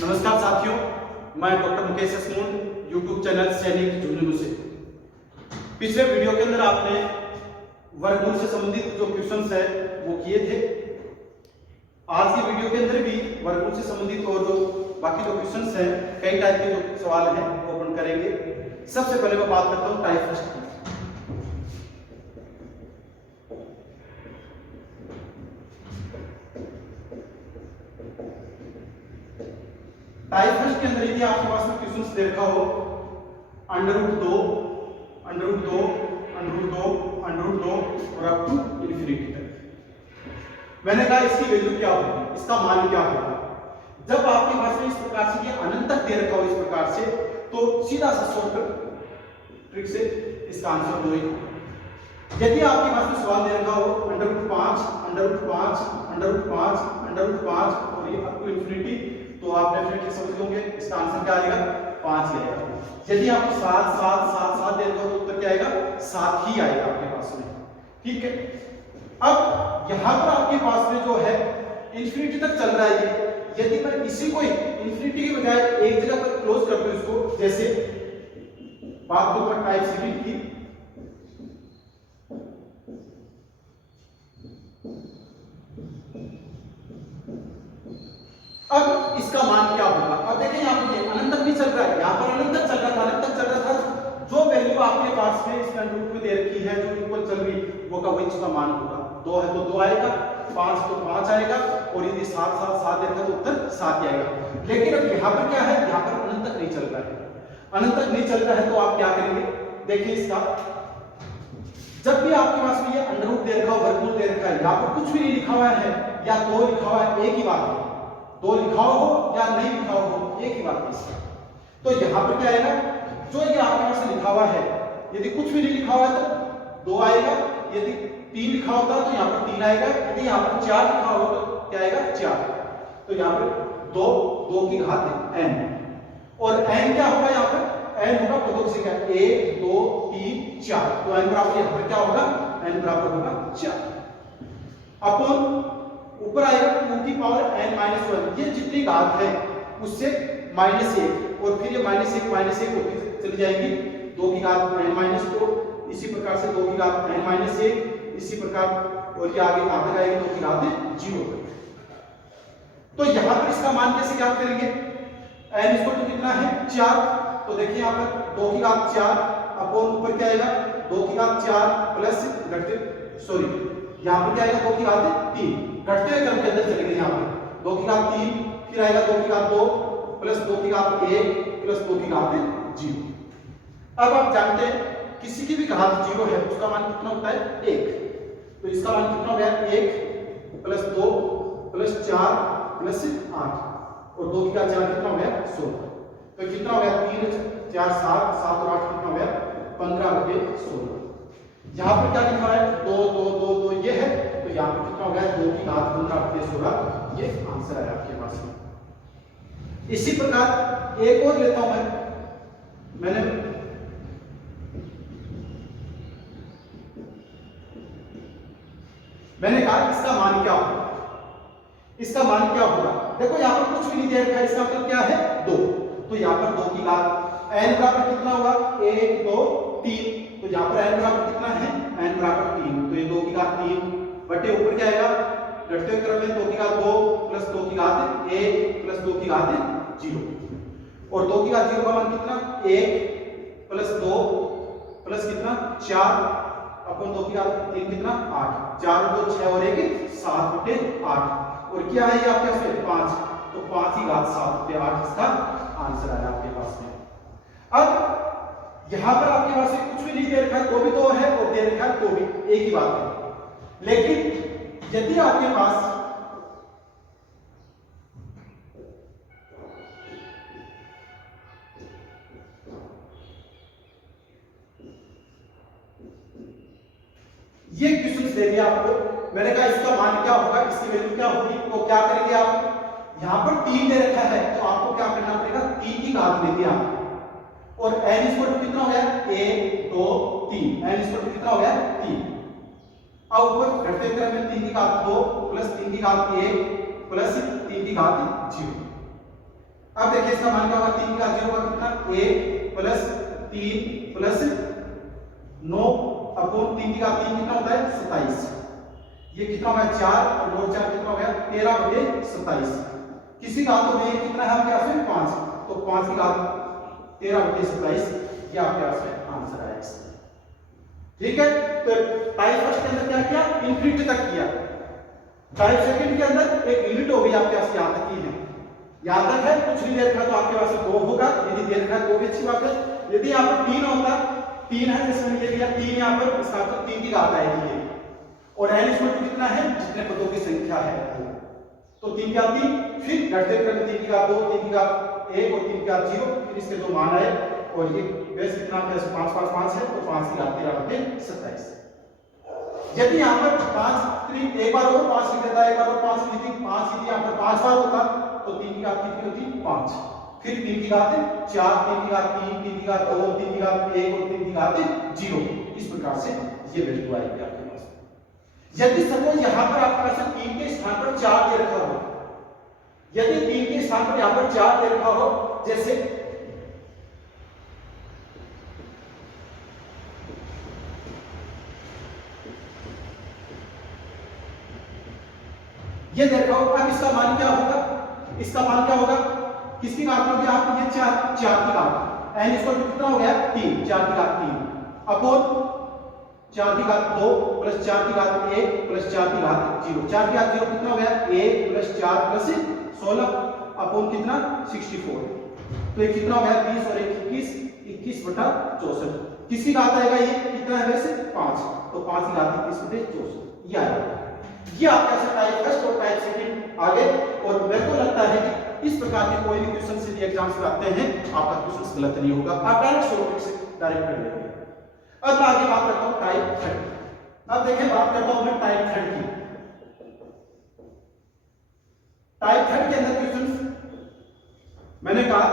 नमस्कार साथियों, मैं डॉक्टर मुकेश एसमून यूट्यूब चैनल सैनिक झुंझुनू से। पिछले वीडियो के अंदर आपने वर्गमूल से संबंधित जो क्वेश्चंस है वो किए थे। आज की वीडियो के अंदर भी वर्गमूल से संबंधित और जो बाकी जो क्वेश्चंस हैं, कई टाइप के जो सवाल हैं वो अपन करेंगे। सबसे पहले मैं बात करता हूँ टाइप फर्स्ट की। टाइप फर्स्ट के अंदर यदि आपके पास में क्वेश्चंस दे रखा हो √2, √2, √2, √2 और अप टू इंफिनिटी तक। मैंने कहा इसकी वैल्यू क्या होगी, इसका मान क्या होगा। जब आपके पास में इस प्रकार से ये अनंत तक दे रखा हो इस प्रकार से, तो सीधा सा शॉर्ट ट्रिक से इसका आंसर 2 ही होगा। यदि आपके पास में सवाल दे रखा हो √5, √5, √5, √5 और ये अप टू इंफिनिटी, तो आप डेफिनेटली समझ लोगे इसका आंसर क्या आएगा, 5 ही आएगा। यदि आपको 7, 7, 7, 7 दे रखा हो तो उत्तर क्या आएगा, 7 ही आएगा आपके पास में। ठीक है, अब यहां पर आपके पास में जो है इंफिनिटी तक चल रहा है ये। यदि मैं इसी को इंफिनिटी के बजाय एक जगह पर क्लोज कर दूं इसको, जैसे बात तो पर टाइप सेकंड की, अब इसका मान क्या होगा। अब देखें यहां पर ये अनंत तक नहीं चल रहा है, यहां पर अनंत तक चल रहा था, अनंत तक चल रहा था। जो वैल्यू आपके पास में इसमें रूट में दे रखी है, जो इक्वल चल रही, वो का वही इसका मान होगा। 2 है तो 2 आएगा, 5 तो 5 आएगा, और यदि 7, 7, 7 दे रखा तो उत्तर 7 ही आएगा। लेकिन अब यहां पर क्या है, यहां पर अनंत तक नहीं चल रहा है। अनंत तक नहीं चल रहा है तो आप क्या करेंगे, देखिए इसका जब भी आपके पास में ये अंडर रूट दे रखा हो, वर्गमूल दे रखा है, यहां पर कुछ भी नहीं लिखा हुआ है या 2 लिखा हुआ है, एक ही बात है। 2 लिखा हो या नहीं लिखा हो, एक ही बात है इसका। तो यहां पर क्या आएगा, जो ये आपके पास लिखा हुआ है, यदि कुछ भी नहीं लिखा हुआ है तो 2 आएगा। यदि 3 लिखा होता तो यहां पर 3 आएगा। यदि यहां पर 4 लिखा हो तो क्या आएगा, 4। तो यहां पर 2, 2 की घात n, और n क्या होगा, यहां पर n होगा पदों की संख्या 1, 2, 3, 4। तो n बराबर यहां पर क्या होगा, n बराबर होगा 4 अपन ऊपर आएगा 2 की पावर n-1। ये जितनी घात है उससे -1, और फिर ये -1 होती चली जाएगी 2 की घात n-, तो इसी प्रकार से 2 की घात n-1, इसी प्रकार, और ये आगे कहां तक आएगी, 2 की घात 0 तक। तो यहां पर इसका मान कैसे ज्ञात करेंगे, n इसको कितना है, 4। तो देखिए यहां पर 2 की घात 4 अपॉन ऊपर क्या आएगा, 2 की घात 4 प्लस यहां पर क्या आएगा, 2 की घात 3, घटते हुए क्रम के अंदर चलेंगे। यहां पे 2 की घात 3, फिर आएगा 2 की घात 2 प्लस 2 की घात 1 प्लस 2 की घात 0। अब आप जानते हैं किसी की भी घात 0 है उसका मान कितना होता है, 1। तो इसका मान कितना हो गया, 1 प्लस 2 प्लस 4 प्लस 8, और 2 की घात 4 कितना हो गया, 16। तो कितना हो गया, 3, 4, 7, 7 और 8 कितना हो गया, 15/16। यहां पर क्या लिखा है, 2, 2, 2, 2 ये है, तो यहां पर कितना हो गया, 2 की घात 15/16। ये आंसर है आपके पास में। इसी प्रकार एक और लेता हूं मैंने कहा इसका मान क्या होगा, इसका मान क्या होगा। देखो यहां पर कुछ भी नहीं दे रखा है, इसका मतलब क्या है, 2। तो यहां पर 2 की घात n बराबर कितना होगा, 1, 2, 3। तो यहां पर n बराबर कितना है, n बराबर 3। तो ये 2 की घात 3 बटे ऊपर क्या आएगा, घटते हुए क्रम में 2 की घात 2 प्लस 2 की घात 1 प्लस 2 की घात 0, और 2 की घात 0 का मान कितना, 1 प्लस 2 प्लस कितना, 4 अपन 2 की घात 3 कितना, 8। 4 और 2 6 और 1 7/8, और क्या है ये आपके पास में 5। तो 5 की घात 7/8 इसका आंसर आया आपके पास में। अब यहां पर आपके पास कुछ भी नहीं दे रखा है तो भी 2 है, और दे रखा है तो भी एक ही बात है। लेकिन यदि आपके पास ये क्वेश्चन दे दिया आपको, मैंने कहा इसका मान क्या होगा, इसकी वैल्यू क्या होगी, तो क्या करेंगे आप, यहां पर 3 दे रखा है तो आपको क्या करना पड़ेगा, 3 की घात लेके आपको, और n इक्वल टू कितना हो गया, 1, 2, 3। n इक्वल टू कितना हो गया, 3। अब ऊपर घटते क्रम में 3 की घात 2 प्लस 3 की घात 1 प्लस 3 की घात 0। अब देखिए इसका मान क्या होगा, 3 का 0 का कितना 1 प्लस 3 प्लस 9 अपॉन 3 का 3 कितना होता है 27। ये कितना हो गया 4 और 9 4 कितना हो गया 13/27। किसी घातों में कितना है आपके पास में 5, तो 5 की घात 13/27 ये आपके पास में आंसर आया इसका। ठीक है, तो टाइप फर्स्ट के अंदर क्या किया, इंफिनिटी तक किया। टाइप सेकंड के अंदर एक यूनिट हो गई आपके पास, यहां तक की है। याद तक है, कुछ नहीं दे रखा तो आपके पास 2 होगा, यदि दे रखा है तो भी अच्छी बात है। यदि यहाँ पर 3 होता, 3 है जैसे मैंने लिया 3 यहाँ पर, इसका मतलब 3 की घात आएगी ये, और n इक्वल टू कितना है जितने पदों की संख्या है, तो 3 की घात 3, फिर घटते क्रम 3 की घात 2, 3 की घात 1 और 3 की घात 0, फिर इसके 2 मान आए और ये बेस कितना 5 5 5 5 है, तो 5 की घात 13/27। यदि यहाँ पर 5 3 एक बार और 5 लिख देता है, एक बार और 5 लिख दी, 5 यदि यहाँ पर 5 बार होता तो 3 की घात कितनी होती 5, फिर 3 की घात 4, 3 की घात 3, 3 की घात 2, 3 की घात 1 और 3 की घात 0। इस प्रकार से ये वैल्यू आएगी आपके पास। यदि सपोज यहाँ पर आपके पास 3 के स्थान पर 4 दे रखा हो, यदि 3 के स्थान पर यहाँ पर 4 दे रखा हो, जैसे ये देखो, अब इसका मान क्या होगा, इसका मान क्या होगा, किसकी घात होगी आपकी, ये 4 की घात n इसको कितना हो गया 3, 4 की घात 3 अपॉन 4 की घात 2 प्लस 4 की घात 1 प्लस 4 की घात 0। 4 की घात 0 कितना हो गया 1 प्लस 4 प्लस 16 अपॉन कितना 64, तो ये कितना हो गया 20 और 1 21/64। किसकी घात आएगा, ये कितना है वैसे 5, तो 5 की घात 21/64 ये आएगा। ये आपका टाइप फर्स्ट और टाइप सेकंड आगे, और मेरे को लगता है कि इस प्रकार के कोई भी क्वेश्चन से एग्जाम्स में आते हैं आपका क्वेश्चन गलत नहीं होगा, आप डायरेक्ट सॉल्व से डायरेक्ट कर लेंगे। अब मैं आगे बात करता हूं टाइप थर्ड। अब देखिए बात करता हूं मैं टाइप थर्ड की। टाइप थर्ड के अंदर क्वेश्चन मैंने कहा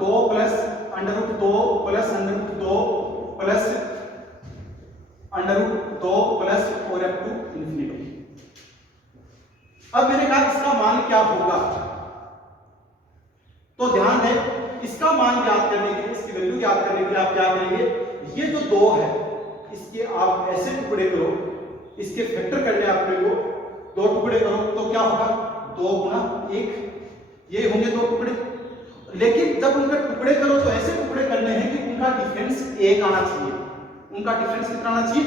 2 प्लस √2 प्लस √2 प्लस √2 प्लस और अप टू इंफिनिटी। अब मैंने कहा इसका मान क्या होगा, तो ध्यान दें, इसका मान ज्ञात करने के लिए, इसकी वैल्यू ज्ञात करने के लिए आप क्या करेंगे, ये जो 2 है इसके आप ऐसे टुकड़े करो, इसके फैक्टर करने आपने को 2 टुकड़े करो तो क्या होगा 2 गुना 1, ये होंगे 2 टुकड़े। लेकिन जब उनका टुकड़े करो तो ऐसे टुकड़े करने हैं कि उनका डिफरेंस 1 आना चाहिए, उनका डिफरेंस कितना आना चाहिए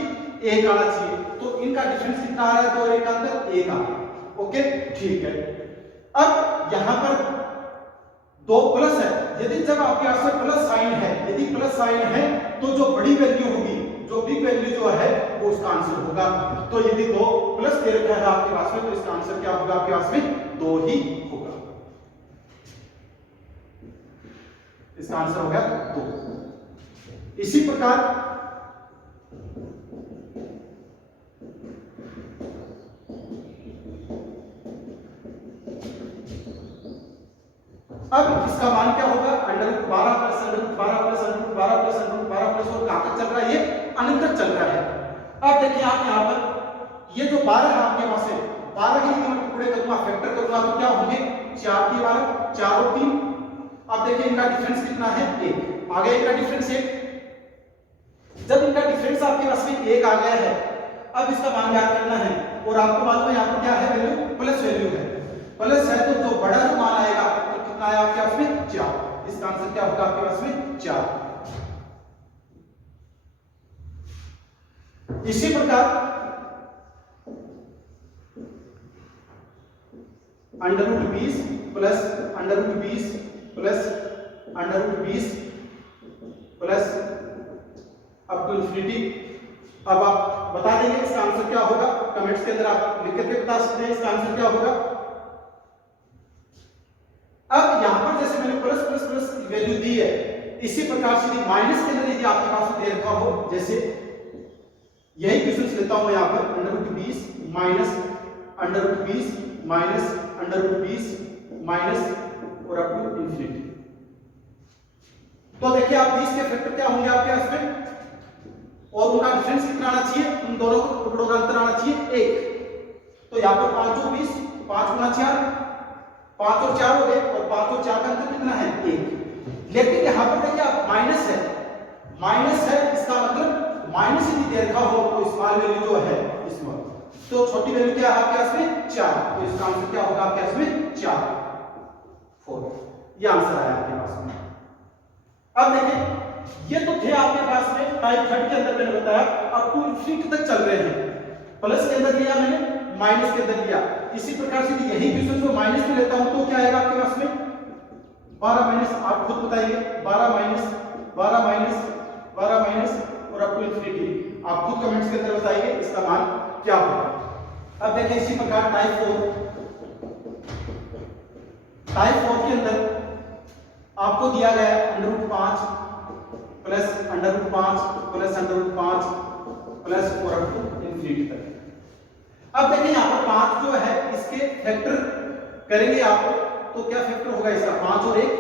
1 आना चाहिए। तो इनका डिफरेंस कितना आ रहा है 2 और 1 का अंतर 1 आ रहा है। ओके ठीक है। अब यहां पर 2 प्लस है, यदि जब आपके पास में प्लस साइन है, यदि प्लस साइन है तो जो बड़ी वैल्यू होगी, जो बिग वैल्यू जो है वो उसका आंसर होगा। तो यदि 2 प्लस दे रखा है आपके पास में तो इसका आंसर क्या होगा आपके पास में 2 ही होगा, इसका आंसर हो गया 2। इसी प्रकार अब इसका मान क्या होगा √12 प्लस √12 प्लस √12 प्लस √12 प्लस और कहां तक चल रहा है, ये अनंत तक चल रहा है। अब देखिए आप यहां पर ये जो 12 है आपके पास है, 12 के यदि मैं टुकड़े करूंगा फैक्टर करूंगा तो क्या होंगे 4 की 12 4 और 3। अब देखिए इनका डिफरेंस कितना है 1, आगे इनका डिफरेंस 1। जब इनका डिफरेंस आपके पास में 1 आ गया है, अब इसका मान ज्ञात करना है और आपको मालूम है यहां पर क्या है वैल्यू प्लस वैल्यू है, प्लस है तो जो बड़ा जो मान आएगा आया आपके पास में 4, इसका आंसर क्या होगा आपके पास में 4। इसी प्रकार √20 plus √20 plus √20 plus up to infinity. अब आप बता देंगे इसका आंसर क्या होगा, कमेंट्स के अंदर आप लिख करके बता सकते हैं इसका आंसर क्या होगा। अब यहां पर जैसे मैंने प्लस प्लस प्लस वैल्यू दी है, इसी प्रकार से माइनस के अंदर यदि आपके पास दे रखा हो, जैसे यही क्वेश्चन लेता हूं मैं यहां पर √20 माइनस √20 माइनस √20 माइनस और अप टू इंफिनिटी। तो देखिए आप 20 के फैक्टर क्या होंगे आपके पास में और उनका डिफरेंस कितना आना चाहिए, उन दोनों टुकड़ों का अंतर आना चाहिए 1। तो यहां पर 5 और 20 5 गुना 4 5 और 4 हो गए और 5 और 4 का अंतर कितना है लेकिन यहां पर देखिए आप माइनस है, इसका मतलब माइनस यदि दे रखा हो तो स्मॉल वैल्यू जो है स्मॉल, तो छोटी वैल्यू क्या है आपके पास में 4, तो इसका आंसर क्या होगा आपके पास में 4 4, ये आंसर आया आपके पास में। अब देखिए ये तो थे आपके पास में टाइप 30 के अंदर मैंने बताया अप टू इंफिनिटी तक चल रहे हैं, प्लस के अंदर लिया मैंने, माइनस के अंदर लिया। इसी प्रकार से यही क्वेश्चन को माइनस में लेता हूं तो क्या आएगा आपके पास में 12 माइनस, आप खुद बताइए 12 माइनस 12 माइनस 12 माइनस और अप टू इंफिनिटी, आप खुद कमेंट्स के अंदर बताइए इसका मान क्या होगा। अब देखिए इसी प्रकार टाइप 4 के अंदर आपको दिया गया है √5 प्लस √5 प्लस √5 प्लस और अप टू इंफिनिटी तक। अब देखिए यहाँ पर 5 जो है इसके फैक्टर करेंगे आप तो क्या फैक्टर होगा इसका 5 और 1,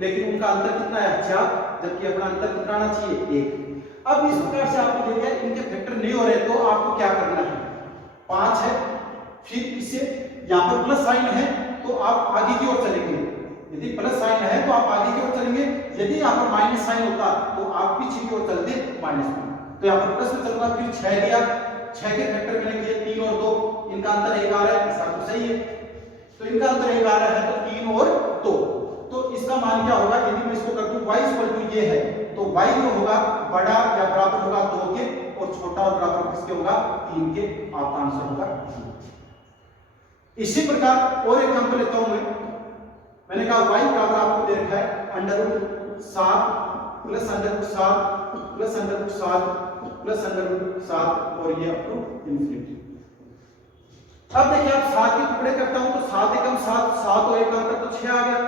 लेकिन उनका अंतर कितना है 4, जबकि अपना अंतर कितना आना चाहिए 1। अब इस प्रकार से आपको देखिए इनके फैक्टर नहीं हो रहे तो आपको क्या करना है, 5 है फिर इससे यहाँ पर प्लस साइन है तो आप आगे की ओर चलेंगे, यदि प्लस साइन है तो आप आगे की ओर चलेंगे, यदि यहाँ पर माइनस साइन होता तो आप पीछे की ओर चलते माइनस में, तो यहाँ पर प्लस में चल रहा, फिर 6 लिया, 6 के फैक्टर मैंने किए 3 और 2, इनका अंतर 1 आ रहा है, इसका तो सही है, तो इनका अंतर 1 आ रहा है तो 3 और 2, तो इसका मान क्या होगा, यदि मैं इसको कर दूं y = ये है तो y जो होगा बड़ा या बराबर होगा 2 के और छोटा और बराबर किसके होगा 3 के, आपका आंसर होगा। इसी प्रकार और एग्जांपल लेता हूं मैंने कहा y बराबर आपको दे रखा है √7 प्लस √7 प्लस √7 प्लस √7 और ये अप टू इंफिनिटी। अब देखिए आप 7 के टुकड़े करता हूं तो 7 एकम 7, 7 और 1 अंतर तो 6 आ गया,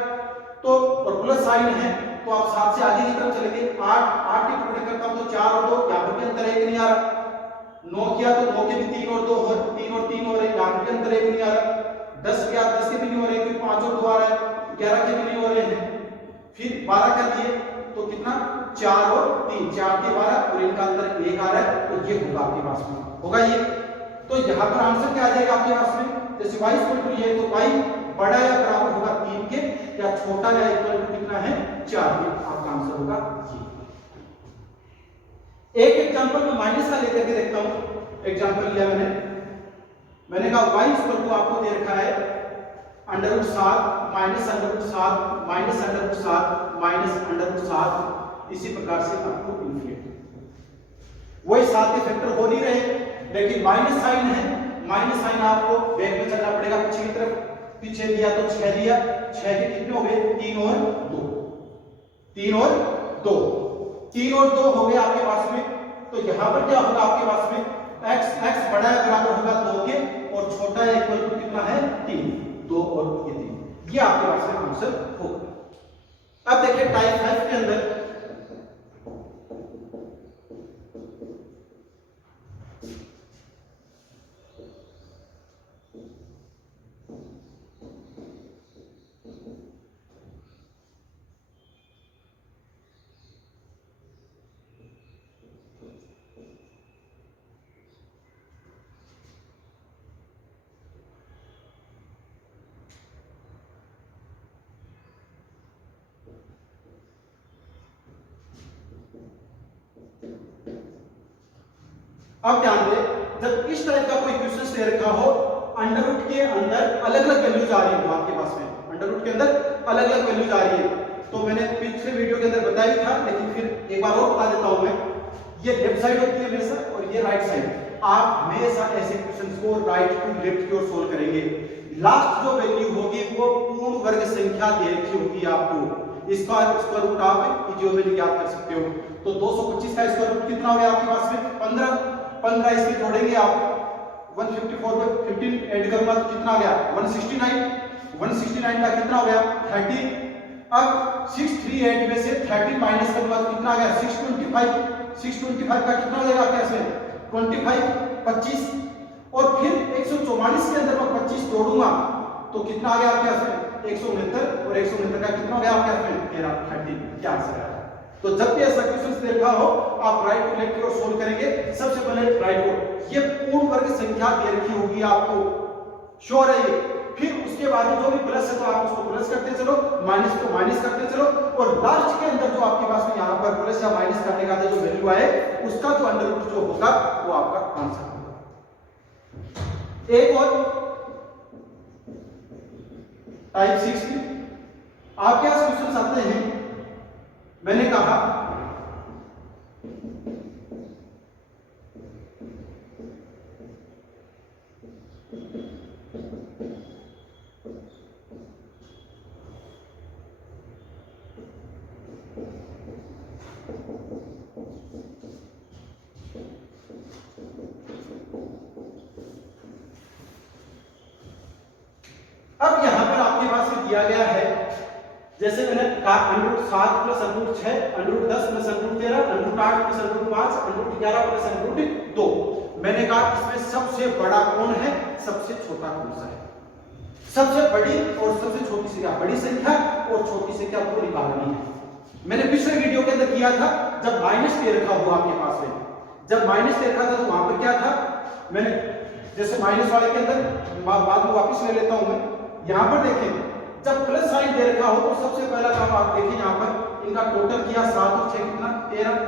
तो और प्लस साइन है तो आप 7 से आगे की तरफ चलेंगे, 8 के टुकड़े करता हूं तो 4 और 2, यहां पर भी अंतर 1 नहीं आ रहा, 9 किया तो 9 के भी 3 और 2 हो, 3 और 3 हो रहे, यहां पर भी अंतर 1 नहीं आ रहा, 10 किया 10 के भी नहीं हो रहे, फिर 5 और 2 आ रहा है, 11 के भी नहीं हो रहे हैं, फिर 12 कर दिए तो कितना 4 और 3, 4 के 12 और इनका अंतर 1 आ रहा है, तो ये होगा आपके पास में, होगा ये। तो यहां पर आंसर क्या आ जाएगा आपके पास में, जैसे y = ये तो y बड़ा या बराबर होगा 3 के या छोटा या इक्वल टू कितना है 4 के, आपका आंसर होगा ये। एक एग्जांपल में माइनस का लेकर के देखता हूं, एग्जांपल लिया मैंने कहा y = आपको दे रखा है √7 माइनस √7 माइनस √7 माइनस √7, इसी प्रकार से आपको इंफिनिटी, वही 7 के फैक्टर हो नहीं रहे, लेकिन माइनस साइन है, माइनस साइन आपको बैक में चलना पड़ेगा पीछे की तरफ, पीछे लिया तो 6 लिया, 6 के कितने हो गए 3 और 2, 3 और 2, 3 और 2 हो गए आपके पास में, तो यहां पर क्या होगा आपके पास में x बड़ा या बराबर होगा 2 के और छोटा या इक्वल टू कितना है 3, 2 और ये 3, ये आपके पास में आंसर होगा। अब देखिए टाइप 5 के अंदर अब ध्यान दें, जब इस टाइप का कोई क्वेश्चन दे रखा हो, अंडर रूट के अंदर अलग अलग वैल्यूज आ रही हो आपके पास में, अंडर रूट के अंदर अलग अलग वैल्यूज आ रही है, तो मैंने पिछले वीडियो के अंदर बताया था, लेकिन फिर एक बार और बता देता हूं मैं, ये लेफ्ट साइड होती है हमेशा और ये राइट साइड, आप हमेशा ऐसे क्वेश्चंस को राइट टू लेफ्ट की ओर सोल्व करेंगे, लास्ट जो वैल्यू होगी वो पूर्ण वर्ग संख्या दे रखी होगी आपको, इसका स्क्वायर रूट आप जियोमेट्री ज्ञात कर सकते हो, तो 225 का स्क्वायर रूट कितना हो गया आपके पास में 15 इसमें जोड़ेंगे आप 154 में 15 ऐड करूंगा तो कितना आ गया 169 का कितना हो गया 30, अब 638 में से 30 माइनस करूंगा तो कितना आ गया 625 का कितना हो जाएगा कैसे 25 25 और फिर 144 के अंदर मैं 25 जोड़ूंगा तो कितना आ गया आपके पास 169 और 169 का कितना हो गया आपके पास 30, क्या आंसर है। तो जब भी ऐसा क्वेश्चन देखा हो आप राइट टू लेफ्ट की ओर सोल्व करेंगे, सबसे पहले राइट को, ये पूर्ण वर्ग संख्या दे रखी होगी आपको, श्योर है ये फिर उसके बाद जो भी प्लस है तो आप उसको प्लस करते चलो, माइनस को माइनस करते चलो, और लास्ट के अंदर जो आपके पास में यहाँ पर प्लस या माइनस करने का जो वैल्यू आए उसका जो अंडर रूट जो होगा वो आपका आंसर होगा। एक और टाइप 6 में आपके पास क्वेश्चन आते हैं, मैंने कहा अब यहां पर आपके पास में दिया गया है, जैसे मैंने कहा under 7 plus under 6, under 10 plus under 13, under 8 plus under 5, under 11 plus under 2। मैंने कहा इसमें सबसे बड़ा कौन है, सबसे छोटा कौन सा है? सबसे बड़ी और सबसे छोटी संख्या, बड़ी संख्या और छोटी संख्या को निकालनी है। मैंने पिछले वीडियो के अंदर किया था, जब -13 रखा हुआ आपके पास में, जब -13 रखा था तो वहां पर क्या था, मैंने जैसे माइनस वाले के अंदर बाद में वापस ले लेता हूं मैं। यहां पर देखें जब प्लस साइन दे रखा हो तो सबसे पहला काम आप देखें, यहां पर इनका टोटल किया 7 और 6 कितना 13,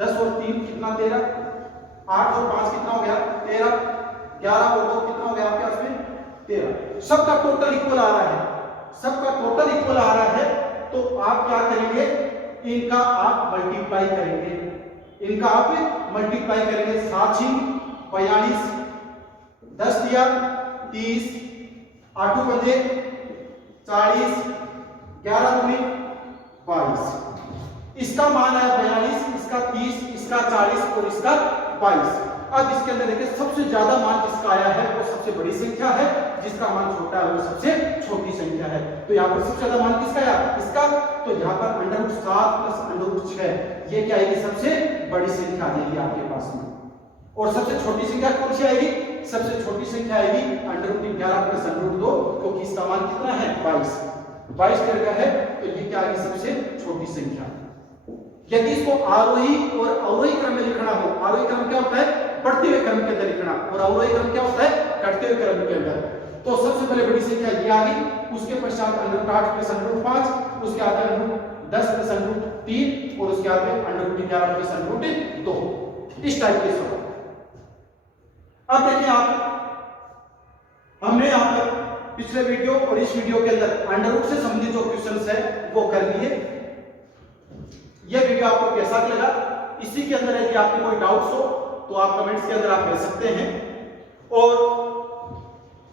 10 और 3 कितना 13, 8 और 5 कितना हो गया 13, 11 और 2 कितना हो गया आपके पास में 13। सबका टोटल इक्वल आ रहा है, सबका टोटल इक्वल आ रहा है, तो आप क्या करेंगे, इनका आप मल्टीप्लाई करेंगे, इनका आप मल्टीप्लाई करेंगे। 7 42, 10 दिया 30, 8 पंजे 40, 11 दूनी 22। इसका मान आया 42, इसका 30, इसका 40 और इसका 22। अब इसके अंदर देखिए सबसे ज्यादा मान जिसका आया है वो सबसे बड़ी संख्या है, जिसका मान छोटा है वो सबसे छोटी संख्या है। तो यहाँ पर सबसे ज्यादा मान किसका आया, इसका। तो यहाँ पर under root 7 plus under root 6 ये क्या आएगी, सबसे बड़ी संख्या आ जाएगी आपके पास में। और सबसे छोटी संख्या कौन सी आएगी, सबसे छोटी संख्या आएगी under root 11 plus under root 2, क्योंकि इसका मान कितना है 22 का है, तो ये क्या आएगी सबसे छोटी संख्या। यदि इसको आरोही और अवरोही क्रम में लिखना हो, आरोही क्रम क्या होता है बढ़ते हुए क्रम के अंदर लिखना, और अवरोही क्रम क्या होता है घटते हुए क्रम के अंदर। तो सबसे पहले बड़ी संख्या ये आ गई, उसके पश्चात under root 8 plus under root 5, उसके बाद under root 10 plus under root 3, और उसके बाद under root 11 plus under root 2। इस टाइप के सवाल। अब देखिए आप, हमने यहाँ पर पिछले वीडियो और इस वीडियो के अंदर अंडर रूट से संबंधित जो क्वेश्चंस है वो कर लिए। यह वीडियो आपको कैसा लगा, इसी के अंदर यदि आपके कोई डाउट्स हो तो आप कमेंट्स के अंदर आप भेज सकते हैं, और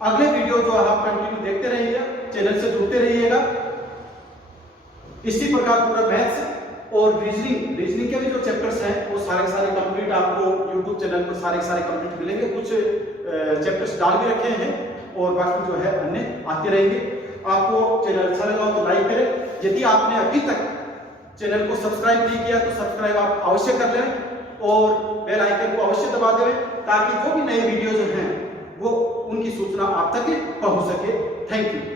अगले वीडियो जो आप कंटिन्यू देखते रहिएगा, चैनल से जुड़ते रहिएगा। इसी प्रकार पूरा मैथ्स और रीजनिंग के भी जो चैप्टर्स हैं वो सारे कंप्लीट आपको YouTube चैनल पर सारे कंप्लीट मिलेंगे। कुछ चैप्टर्स डाल भी रखे हैं और बाकी जो है अन्य आते रहेंगे। आपको चैनल अच्छा लगा हो तो लाइक करें। यदि आपने अभी तक चैनल को सब्सक्राइब नहीं किया तो सब्सक्राइब आप अवश्य कर लें, और बेल आइकन को अवश्य दबा दें, ताकि जो भी नए वीडियोज हैं वो उनकी सूचना आप तक पहुंच सके। Thank you.